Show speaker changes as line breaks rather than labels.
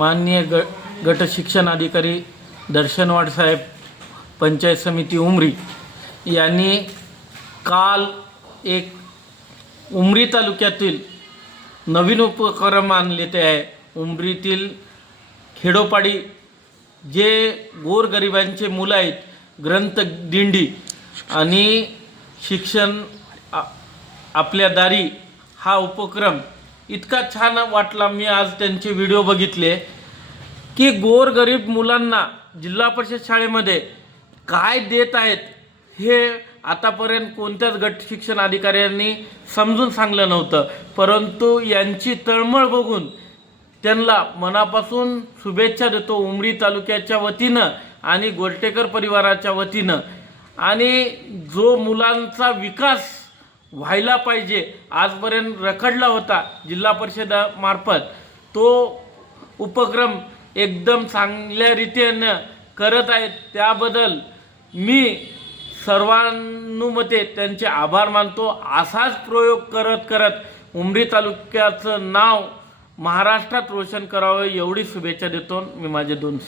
माननीय ग गट शिक्षण अधिकारी दर्शनवाड साहेब पंचायत समिती उमरी यांनी काल एक उमरी तालुक्यातील नवीन उपक्रम आणले ते आहे. उमरीतील खेडोपाडी जे गोरगरिबांचे मुलं आहेत ग्रंथ दिंडी आणि शिक्षण आपल्या दारी हा उपक्रम इतका छान वाटला मी आज त्यांचे व्हिडिओ बघितले. की गोरगरीब मुलांना जिल्हा परिषद शाळेमध्ये काय देत आहेत हे आतापर्यंत कोणत्याच गट शिक्षण अधिकाऱ्यांनी समजून सांगलं नव्हतं. परंतु यांची तळमळ बघून त्यांना मनापासून शुभेच्छा देतो उमरी तालुक्याच्या वतीनं आणि गोलटेकर परिवाराच्या वतीनं. आणि जो मुलांचा विकास व्हायला पाहिजे. आजपर्यंत रखडला होता जिल्हा परिषदामार्फत तो उपक्रम एकदम चांगल्या रीतीनं करत आहेत त्याबद्दल मी सर्वानुमते त्यांचे आभार मानतो. असाच प्रयोग करत करत उमरी तालुक्याचं नाव महाराष्ट्रात रोशन करावं एवढी शुभेच्छा देतो. मी माझे दोन